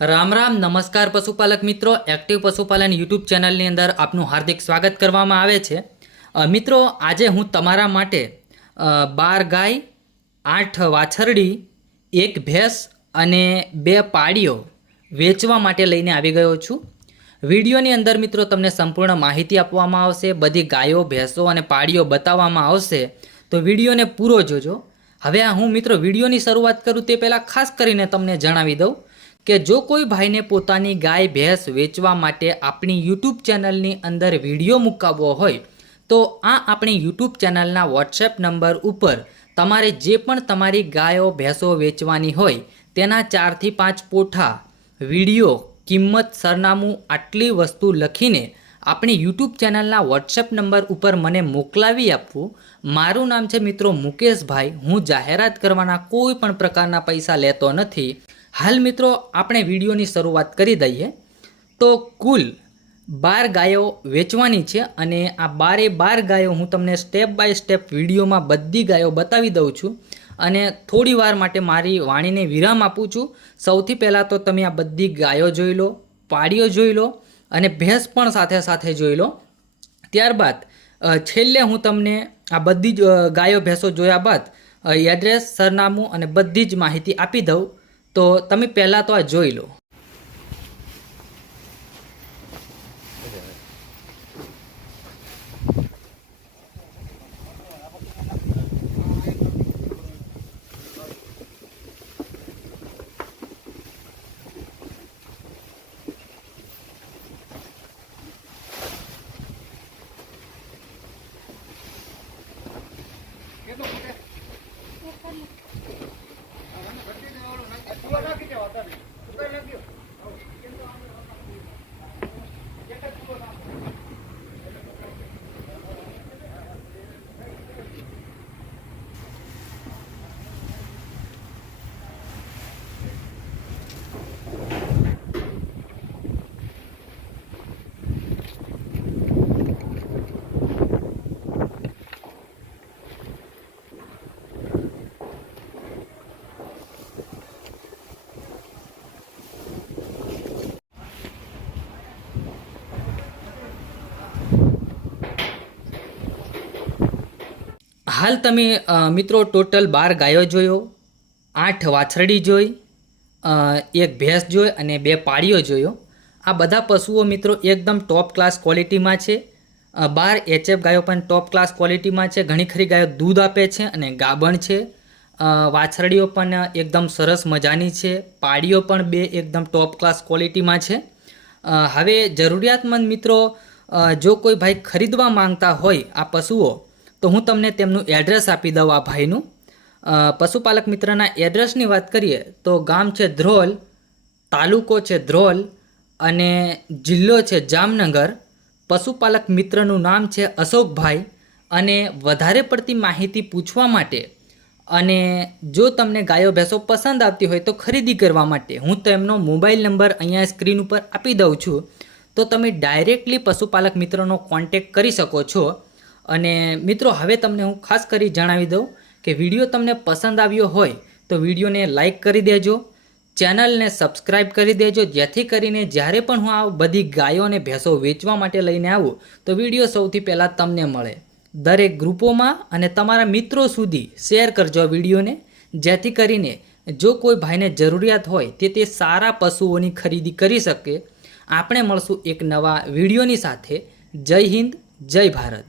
રામ રામ, નમસ્કાર પશુપાલક મિત્રો. એક્ટિવ પશુપાલન યુટ્યુબ ચેનલની અંદર આપનું હાર્દિક સ્વાગત કરવામાં આવે છે. મિત્રો, આજે હું તમારા માટે બાર ગાય, આઠ વાછરડી, એક ભેંસ અને બે પાડીઓ વેચવા માટે લઈને આવી ગયો છું. વિડીયોની અંદર મિત્રો તમને સંપૂર્ણ માહિતી આપવામાં આવશે, બધી ગાયો, ભેંસો અને પાડીઓ બતાવવામાં આવશે. તો વિડીયોને પૂરો જોજો. હવે હું મિત્રો વિડીયોની શરૂઆત કરું તે પહેલાં ખાસ કરીને તમને જણાવી દઉં. કે જો કોઈ ભાઈને પોતાની ગાય, ભેંસ વેચવા માટે આપણી યુટ્યુબ ચેનલની અંદર વીડિયો મુકાવવો હોય, તો આ આપણી યુટ્યુબ ચેનલના વોટ્સએપ નંબર ઉપર તમારે જે પણ તમારી ગાયો, ભેંસો વેચવાની હોય, તેના ચારથી પાંચ પોઠા વીડિયો, કિંમત, સરનામું આટલી વસ્તુ લખીને આપણી યુટ્યુબ ચેનલના વોટ્સએપ નંબર ઉપર મને મોકલાવી આપવું. મારું નામ છે મિત્રો મુકેશભાઈ. હું જાહેરાત કરવાના કોઈ પણ પ્રકારના પૈસા લેતો નથી. હાલ મિત્રો આપણે વિડીયોની શરૂઆત કરી દઈએ. તો કુલ બાર ગાયો વેચવાની છે અને આ બારે બાર ગાયો હું તમને સ્ટેપ બાય સ્ટેપ વિડીયોમાં બધી ગાયો બતાવી દઉં છું. અને થોડી વાર માટે મારી વાણીને વિરામ આપું છું. સૌથી પહેલાં તો તમે આ બધી ગાયો જોઈ લો પાડીઓ જોઈ લો અને ભેંસ પણ સાથે સાથે જોઈ લો. ત્યારબાદ છેલ્લે હું તમને આ બધી જ ગાયો, ભેંસો જોયા બાદ એડ્રેસ સરનામું અને બધી જ માહિતી આપી દઉં. તો તમે પહેલાં તો આ જોઈ લો. હાલ તમે મિત્રો ટોટલ બાર ગાયો જોયો, આઠ વાછરડી જોઈ એક ભેંસ જોઈ અને બે પાળીઓ જોયો. આ બધા પશુઓ મિત્રો એકદમ ટોપ ક્લાસ ક્વોલિટીમાં છે. બાર એચએફ ગાયો પણ ટોપ ક્લાસ ક્વોલિટીમાં છે. ઘણી ખરી ગાયો દૂધ આપે છે અને ગાભણ છે. વાછરડીઓ પણ એકદમ સરસ મજાની છે. પાડીઓ પણ બે એકદમ ટોપ ક્લાસ ક્વોલિટીમાં છે. હવે જરૂરિયાતમંદ મિત્રો જો કોઈ ભાઈ ખરીદવા માંગતા હોય આ પશુઓ તો હું તમને તેમનું એડ્રેસ આપી દઉં આ ભાઈનું. પશુપાલક મિત્રના એડ્રેસની વાત કરીએ તો ગામ છે ધ્રોલ, તાલુકો છે ધ્રોલ અને જિલ્લો છે જામનગર. પશુપાલક મિત્રનું નામ છે અશોકભાઈ અને વધારે પડતી માહિતી પૂછવા માટે અને જો તમને ગાયો, ભેંસો પસંદ આવતી હોય તો ખરીદી કરવા માટે હું તેમનો મોબાઈલ નંબર અહીંયા સ્ક્રીન ઉપર આપી દઉં છું. તો તમે ડાયરેક્ટલી પશુપાલક મિત્રનો કોન્ટેક કરી શકો છો. અને મિત્રો, હવે તમને હું ખાસ કરી જણાવી દઉં કે વીડિયો તમને પસંદ આવ્યો હોય તો વિડીયોને લાઈક કરી દેજો, ચેનલને સબસ્ક્રાઇબ કરી દેજો, જેથી કરીને જ્યારે પણ હું આ બધી ગાયો અને ભેંસો વેચવા માટે લઈને આવું, તો વીડિયો સૌથી પહેલાં તમને મળે. દરેક ગ્રુપોમાં અને તમારા મિત્રો સુધી શેર કરજો વિડીયોને, જેથી કરીને જો કોઈ ભાઈને જરૂરિયાત હોય તે તે સારા પશુઓની ખરીદી કરી શકે. આપણે મળશું એક નવા વિડીયોની સાથે. જય હિન્દ, જય ભારત.